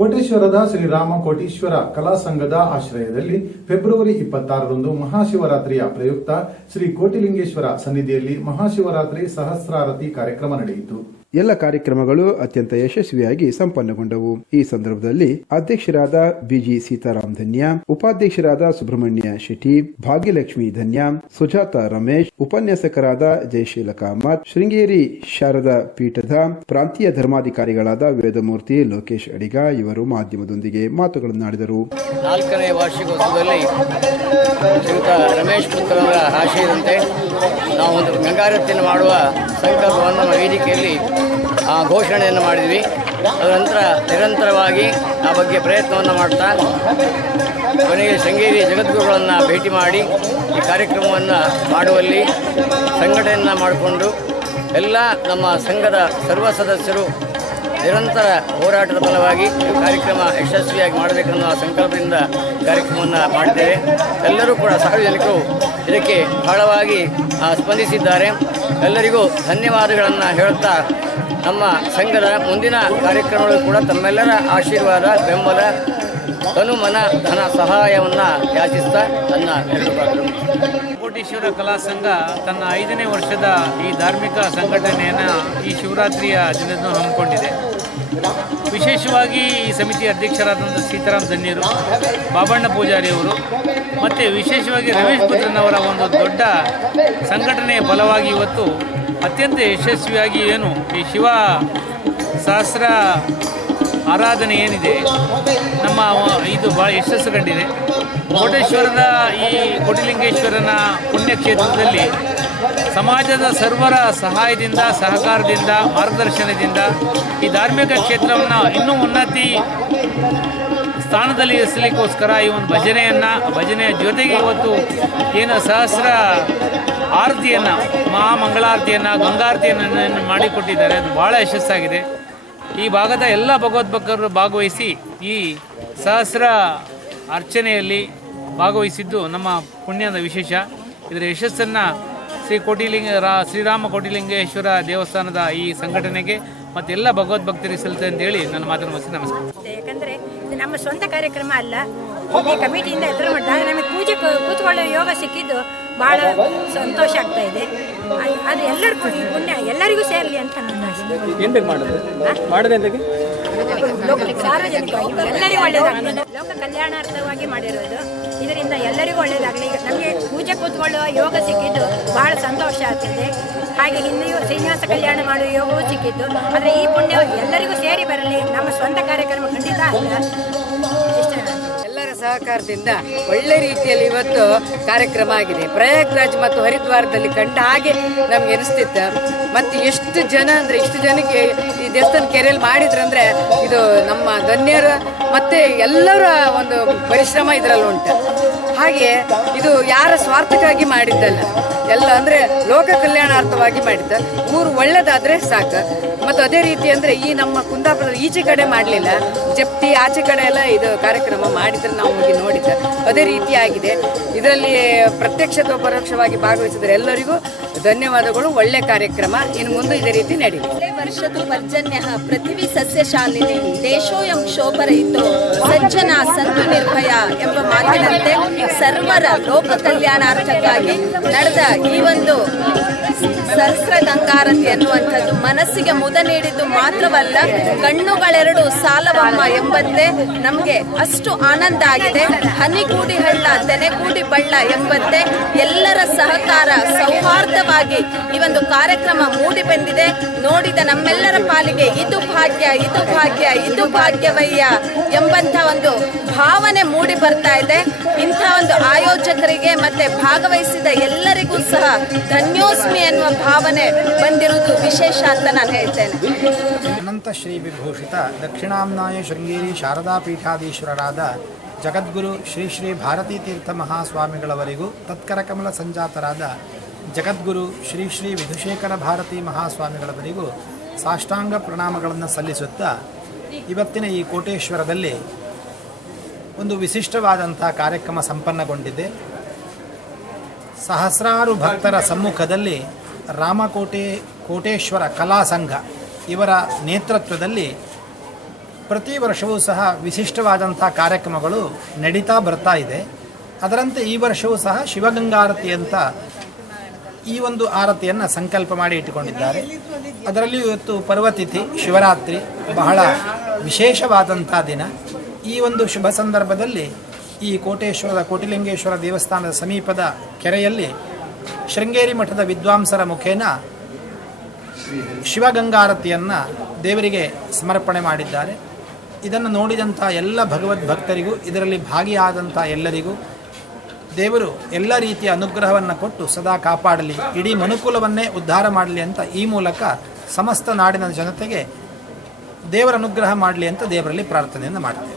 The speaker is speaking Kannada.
ಕೋಟೇಶ್ವರದ ಶ್ರೀರಾಮ ಕೋಟೀಶ್ವರ ಕಲಾ ಸಂಘದ ಆಶ್ರಯದಲ್ಲಿ ಫೆಬ್ರವರಿ 26ರಂದು ಮಹಾಶಿವರಾತ್ರಿಯ ಪ್ರಯುಕ್ತ ಶ್ರೀ ಕೋಟಿಲಿಂಗೇಶ್ವರ ಸನ್ನಿಧಿಯಲ್ಲಿ ಮಹಾಶಿವರಾತ್ರಿ ಸಹಸ್ರಾರತಿ ಕಾರ್ಯಕ್ರಮ ನಡೆಯಿತು. ಎಲ್ಲ ಕಾರ್ಯಕ್ರಮಗಳು ಅತ್ಯಂತ ಯಶಸ್ವಿಯಾಗಿ ಸಂಪನ್ನಗೊಂಡವು. ಈ ಸಂದರ್ಭದಲ್ಲಿ ಅಧ್ಯಕ್ಷರಾದ ಬಿಜಿ ಸೀತಾರಾಮ್ ಧನ್ಯ, ಉಪಾಧ್ಯಕ್ಷರಾದ ಸುಬ್ರಹ್ಮಣ್ಯ ಶೆಟ್ಟಿ, ಭಾಗ್ಯಲಕ್ಷ್ಮಿ ಧನ್ಯ, ಸುಜಾತ ರಮೇಶ್, ಉಪನ್ಯಾಸಕರಾದ ಜಯಶೀಲ ಕಾಮತ್, ಶೃಂಗೇರಿ ಶಾರದಾ ಪೀಠದ ಪ್ರಾಂತೀಯ ಧರ್ಮಾಧಿಕಾರಿಗಳಾದ ವೇದಮೂರ್ತಿ ಲೋಕೇಶ್ ಅಡಿಗ ಇವರು ಮಾಧ್ಯಮದೊಂದಿಗೆ ಮಾತುಗಳನ್ನಾಡಿದರು. 4ನೇ ವಾರ್ಷಿಕೋತ್ಸವದಲ್ಲಿ ಶ್ರೀಯುತ ರಮೇಶ್ ಪುತ್ರರ ಆಶಯದಂತೆ ನಾವು ಒಂದು ಗಂಗಾರತಿಯನ್ನು ಮಾಡುವ ಸಂಕಲ್ಪವನ್ನು ನಮ್ಮ ವೇದಿಕೆಯಲ್ಲಿ ಘೋಷಣೆಯನ್ನು ಮಾಡಿದ್ವಿ. ಅದನಂತರ ನಿರಂತರವಾಗಿ ಆ ಬಗ್ಗೆ ಪ್ರಯತ್ನವನ್ನು ಮಾಡ್ತಾ ಕೊನೆಗೆ ಶೃಂಗೇರಿ ಜಗದ್ಗುರುಗಳನ್ನು ಭೇಟಿ ಮಾಡಿ ಈ ಕಾರ್ಯಕ್ರಮವನ್ನು ಮಾಡುವಲ್ಲಿ ಸಂಘಟನೆಯನ್ನು ಮಾಡಿಕೊಂಡು ಎಲ್ಲ ನಮ್ಮ ಸಂಘದ ಸರ್ವ ಸದಸ್ಯರು ನಿರಂತರ ಹೋರಾಟದ ಫಲವಾಗಿ ಕಾರ್ಯಕ್ರಮ ಯಶಸ್ವಿಯಾಗಿ ಮಾಡಬೇಕೆನ್ನುವ ಸಂಕಲ್ಪದಿಂದ ಕಾರ್ಯಕ್ರಮವನ್ನು ಮಾಡಿದ್ದೇವೆ. ಎಲ್ಲರೂ ಕೂಡ ಸಾರ್ವಜನಿಕರು ಇದಕ್ಕೆ ಬಹಳವಾಗಿ ಸ್ಪಂದಿಸಿದ್ದಾರೆ. ಎಲ್ಲರಿಗೂ ಧನ್ಯವಾದಗಳನ್ನು ಹೇಳುತ್ತಾ ನಮ್ಮ ಸಂಘದ ಮುಂದಿನ ಕಾರ್ಯಕ್ರಮಗಳು ಕೂಡ ತಮ್ಮೆಲ್ಲರ ಆಶೀರ್ವಾದ, ಬೆಂಬಲ, ತನು ಮನ ಧನ ಸಹಾಯವನ್ನು ಯಾಚಿಸ್ತಾ ನನ್ನ ಹೇಳಬಾರದು. ಕೋಟೇಶ್ವರ ಕಲಾ ಸಂಘ ತನ್ನ 5ನೇ ವರ್ಷದ ಈ ಧಾರ್ಮಿಕ ಸಂಘಟನೆಯನ್ನು ಈ ಶಿವರಾತ್ರಿಯ ದಿನದಂದು ಹಮ್ಮಿಕೊಂಡಿದೆ. ವಿಶೇಷವಾಗಿ ಈ ಸಮಿತಿ ಅಧ್ಯಕ್ಷರಾದಂಥ ಸೀತಾರಾಮ್ ಧನ್ಯರು, ಬಾಬಣ್ಣ ಪೂಜಾರಿಯವರು ಮತ್ತು ವಿಶೇಷವಾಗಿ ರಮೇಶ್ ಪುತ್ರನವರ ಒಂದು ದೊಡ್ಡ ಸಂಘಟನೆಯ ಫಲವಾಗಿ ಇವತ್ತು ಅತ್ಯಂತ ಯಶಸ್ವಿಯಾಗಿ ಈ ಶಿವ ಸಹಸ್ರ ಆರಾಧನೆ ಏನಿದೆ ನಮ್ಮ ಇದು ಭಾಳ ಯಶಸ್ಸು ಕಂಡಿದೆ. ಕೋಟೇಶ್ವರದ ಈ ಕೋಟಿಲಿಂಗೇಶ್ವರನ ಪುಣ್ಯಕ್ಷೇತ್ರದಲ್ಲಿ ಸಮಾಜದ ಸರ್ವರ ಸಹಾಯದಿಂದ, ಸಹಕಾರದಿಂದ, ಮಾರ್ಗದರ್ಶನದಿಂದ ಈ ಧಾರ್ಮಿಕ ಕ್ಷೇತ್ರವನ್ನು ಇನ್ನೂ ಉನ್ನತಿ ಸ್ಥಾನದಲ್ಲಿ ಇರಿಸಲಿಕ್ಕೋಸ್ಕರ ಈ ಒಂದು ಭಜನೆಯ ಜೊತೆಗೆ ಇವತ್ತು ಏನು ಸಹಸ್ರ ಆರತಿಯನ್ನು, ಮಹಾಮಂಗಳಾರತಿಯನ್ನು, ಗಂಗಾರತಿಯನ್ನು ಮಾಡಿಕೊಟ್ಟಿದ್ದಾರೆ. ಅದು ಭಾಳ ಯಶಸ್ಸಾಗಿದೆ. ಈ ಭಾಗದ ಎಲ್ಲ ಭಗವದ್ಭಕ್ತರು ಭಾಗವಹಿಸಿ ಈ ಸಹಸ್ರ ಅರ್ಚನೆಯಲ್ಲಿ ಭಾಗವಹಿಸಿದ್ದು ನಮ್ಮ ಪುಣ್ಯದ ವಿಶೇಷ. ಇದರ ಯಶಸ್ಸನ್ನು ಶ್ರೀರಾಮ ಕೋಟಿಲಿಂಗೇಶ್ವರ ದೇವಸ್ಥಾನದ ಈ ಸಂಘಟನೆಗೆ ಮತ್ತು ಎಲ್ಲ ಭಗವದ್ಭಕ್ತರಿಗೆ ಸಲ್ಲುತ್ತೆ ಅಂತೇಳಿ ನನ್ನ ಮಾತನ್ನು ಮುಗಿಸಿ ನಮಸ್ಕಾರ. ಯಾಕಂದರೆ ಇದು ನಮ್ಮ ಸ್ವಂತ ಕಾರ್ಯಕ್ರಮ ಅಲ್ಲ, ಈ ಕಮಿಟಿಯಿಂದ ಎಲ್ಲರೂ ಮಾಡಿದಾಗ ನಮಗೆ ಪೂಜೆ ಕೂತ್ಕೊಳ್ಳೋ ಯೋಗ ಸಿಕ್ಕಿದ್ದು ಭಾಳ ಸಂತೋಷ ಆಗ್ತಾ ಇದೆ. ಅದು ಎಲ್ಲರಿಗೂ ಈ ಪುಣ್ಯ ಎಲ್ಲರಿಗೂ ಸೇರಲಿ ಅಂತ ನನ್ನ ಸಾರ್ವಜನಿಕವಾಗಿ ಎಲ್ಲರಿಗೂ ಒಳ್ಳೆಯದಾಗಲಿ, ಲೋಕ ಕಲ್ಯಾಣಾರ್ಥವಾಗಿ ಮಾಡಿರೋದು. ಇದರಿಂದ ಎಲ್ಲರಿಗೂ ಒಳ್ಳೆಯದಾಗಲಿ. ನಮಗೆ ಪೂಜೆ ಕೂತ್ಕೊಳ್ಳುವ ಯೋಗ ಸಿಕ್ಕಿದ್ದು ಭಾಳ ಸಂತೋಷ ಆಗ್ತದೆ. ಹಾಗೆ ಹಿಂದೆಯೂ ಶ್ರೀನಿವಾಸ ಕಲ್ಯಾಣ ಮಾಡುವ ಯೋಗವೂ ಸಿಕ್ಕಿದ್ದು. ಆದರೆ ಈ ಪುಣ್ಯ ಎಲ್ಲರಿಗೂ ಸೇರಿ ಬರಲಿ. ನಮ್ಮ ಸ್ವಂತ ಕಾರ್ಯಕ್ರಮ ಖಂಡಿತ ಅಲ್ಲ. ಎಲ್ಲರ ಸಹಕಾರದಿಂದ ಒಳ್ಳೆ ರೀತಿಯಲ್ಲಿ ಇವತ್ತು ಕಾರ್ಯಕ್ರಮ ಆಗಿದೆ. ಪ್ರಯಾಗ್ರಾಜ್ ಮತ್ತು ಹರಿದ್ವಾರದಲ್ಲಿ ಕಂಡ ಹಾಗೆ ನಮ್ಗೆ ಅನಿಸ್ತಿತ್ತು. ಮತ್ತು ಎಷ್ಟು ಜನ ಅಂದರೆ ಇಷ್ಟು ಜನಕ್ಕೆ ಈ ದೇವಸ್ಥಾನ ಕೆರೆಯಲ್ಲಿ ಮಾಡಿದ್ರಂದ್ರೆ ಇದು ನಮ್ಮ ಧನ್ಯರ ಮತ್ತು ಎಲ್ಲರ ಒಂದು ಪರಿಶ್ರಮ ಇದರಲ್ಲಿ ಉಂಟು. ಹಾಗೆ ಇದು ಯಾರ ಸ್ವಾರ್ಥಕ್ಕಾಗಿ ಮಾಡಿದ್ದಲ್ಲ, ಎಲ್ಲ ಅಂದರೆ ಲೋಕ ಕಲ್ಯಾಣಾರ್ಥವಾಗಿ ಮಾಡಿದ್ದ. ಊರು ಒಳ್ಳೇದಾದರೆ ಸಾಕು. ಮತ್ತು ಅದೇ ರೀತಿ ಅಂದರೆ ಈ ನಮ್ಮ ಕುಂದಾಪುರದ ಈಚೆ ಕಡೆ ಮಾಡಲಿಲ್ಲ, ಜಪ್ತಿ ಆಚೆ ಕಡೆ ಎಲ್ಲ ಇದು ಕಾರ್ಯಕ್ರಮ ಮಾಡಿದ್ರೆ ನಾವು ಹೋಗಿ ನೋಡಿದ್ದೆ. ಅದೇ ರೀತಿಯಾಗಿದೆ. ಇದರಲ್ಲಿ ಪ್ರತ್ಯಕ್ಷ ಅಥವಾ ಪರೋಕ್ಷವಾಗಿ ಭಾಗವಹಿಸಿದರೆ ಎಲ್ಲರಿಗೂ ಧನ್ಯವಾದಗಳು. ಒಳ್ಳೆ ಕಾರ್ಯಕ್ರಮ. ಇನ್ನು ಮುಂದೆ ಇದೇ ರೀತಿ ನಡೀಲಿ. ವರ್ಷದು ಪರ್ಜನ್ಯ ಪೃಥ್ವಿ ಸಸ್ಯಶಾಲಿನಿ ದೇಶೋಯಂ ಶೋಭರಯಿತೋ ಸಜ್ಜನ ಸಂತು ನಿರ್ಭಯ ಎಂಬ ಮಾತಿನಂತೆ ಸರ್ವರ ಲೋಕ ಕಲ್ಯಾಣಾರ್ಥಕ್ಕಾಗಿ ನಡೆದ ಈ ಒಂದು ಸಹಸ್ರ ಗಂಗಾರತಿ ಎನ್ನುವಂಥದ್ದು ಮನಸ್ಸಿಗೆ ಮುದ ನೀಡಿದ್ದು ಮಾತ್ರವಲ್ಲ, ಕಣ್ಣುಗಳೆರಡು ಸಾಲವಮ್ಮ ಎಂಬಂತೆ ನಮಗೆ ಅಷ್ಟು ಆನಂದ ಆಗಿದೆ. ಹನಿಗೂಡಿ ಹಳ್ಳ ತೆನೆಗೂಡಿ ಬಳ್ಳ ಎಂಬಂತೆ ಎಲ್ಲರ ಸಹಕಾರ ಸೌಹಾರ್ದವಾಗಿ ಈ ಒಂದು ಕಾರ್ಯಕ್ರಮ ಮೂಡಿ ಬಂದಿದೆ. ನೋಡಿದ ನಮ್ಮೆಲ್ಲರ ಪಾಲಿಗೆ ಇದು ಭಾಗ್ಯ, ಇದು ಭಾಗ್ಯ, ಇದು ಭಾಗ್ಯವಯ್ಯ ಎಂಬಂಥ ಒಂದು ಭಾವನೆ ಮೂಡಿ ಬರ್ತಾ ಇದೆ. ಇಂಥ ಒಂದು ಆಯೋಜಕರಿಗೆ ಮತ್ತೆ ಭಾಗವಹಿಸಿದ ಎಲ್ಲರಿಗೂ ಸಹ ಧನ್ಯೋಸ್ಮಿ ಎನ್ನುವ ಭಾವನೆ ಬಂದಿರುವುದು ವಿಶೇಷ ಅಂತ ನಾನು ಹೇಳ್ತೇನೆ. ಅನಂತ ಶ್ರೀ ವಿಭೂಷಿತ ದಕ್ಷಿಣಾಮ್ನಾಯ ಶೃಂಗೇರಿ ಶಾರದಾ ಪೀಠಾಧೀಶ್ವರರಾದ ಜಗದ್ಗುರು ಶ್ರೀ ಶ್ರೀ ಭಾರತೀ ತೀರ್ಥ ಮಹಾಸ್ವಾಮಿಗಳವರಿಗೂ ತತ್ಕರ ಕಮಲ ಸಂಜಾತರಾದ ಜಗದ್ಗುರು ಶ್ರೀ ಶ್ರೀ ವಿಧುಶೇಖರ ಭಾರತೀ ಮಹಾಸ್ವಾಮಿಗಳವರಿಗೂ ಸಾಷ್ಟಾಂಗ ಪ್ರಣಾಮಗಳನ್ನು ಸಲ್ಲಿಸುತ್ತಾ ಇವತ್ತಿನ ಈ ಕೋಟೇಶ್ವರದಲ್ಲಿ ಒಂದು ವಿಶಿಷ್ಟವಾದಂಥ ಕಾರ್ಯಕ್ರಮ ಸಂಪನ್ನಗೊಂಡಿದೆ. ಸಹಸ್ರಾರು ಭಕ್ತರ ಸಮ್ಮುಖದಲ್ಲಿ ಕೋಟೇಶ್ವರ ಕಲಾ ಸಂಘ ಇವರ ನೇತೃತ್ವದಲ್ಲಿ ಪ್ರತಿ ವರ್ಷವೂ ಸಹ ವಿಶಿಷ್ಟವಾದಂಥ ಕಾರ್ಯಕ್ರಮಗಳು ನಡೀತಾ ಬರ್ತಾ ಇದೆ. ಅದರಂತೆ ಈ ವರ್ಷವೂ ಸಹ ಶಿವಗಂಗಾರತಿ ಅಂತ ಈ ಒಂದು ಆರತಿಯನ್ನು ಸಂಕಲ್ಪ ಮಾಡಿ ಇಟ್ಟುಕೊಂಡಿದ್ದಾರೆ. ಅದರಲ್ಲಿಯೂ ಇವತ್ತು ಪರ್ವತಿಥಿ ಶಿವರಾತ್ರಿ, ಬಹಳ ವಿಶೇಷವಾದಂಥ ದಿನ. ಈ ಒಂದು ಶುಭ ಸಂದರ್ಭದಲ್ಲಿ ಈ ಕೋಟಿಲಿಂಗೇಶ್ವರ ದೇವಸ್ಥಾನದ ಸಮೀಪದ ಕೆರೆಯಲ್ಲಿ ಶೃಂಗೇರಿ ಮಠದ ವಿದ್ವಾಂಸರ ಮುಖೇನ ಶಿವಗಂಗಾರತಿಯನ್ನು ದೇವರಿಗೆ ಸಮರ್ಪಣೆ ಮಾಡಿದ್ದಾರೆ. ಇದನ್ನು ನೋಡಿದಂಥ ಎಲ್ಲ ಭಗವದ್ ಭಕ್ತರಿಗೂ, ಇದರಲ್ಲಿ ಭಾಗಿಯಾದಂಥ ಎಲ್ಲರಿಗೂ ದೇವರು ಎಲ್ಲ ರೀತಿಯ ಅನುಗ್ರಹವನ್ನು ಕೊಟ್ಟು ಸದಾ ಕಾಪಾಡಲಿ, ಇಡೀ ಮನುಕುಲವನ್ನೇ ಉದ್ಧಾರ ಮಾಡಲಿ ಅಂತ ಈ ಮೂಲಕ ಸಮಸ್ತ ನಾಡಿನ ಜನತೆಗೆ ದೇವರ ಅನುಗ್ರಹ ಮಾಡಲಿ ಅಂತ ದೇವರಲ್ಲಿ ಪ್ರಾರ್ಥನೆಯನ್ನು ಮಾಡ್ತೇವೆ.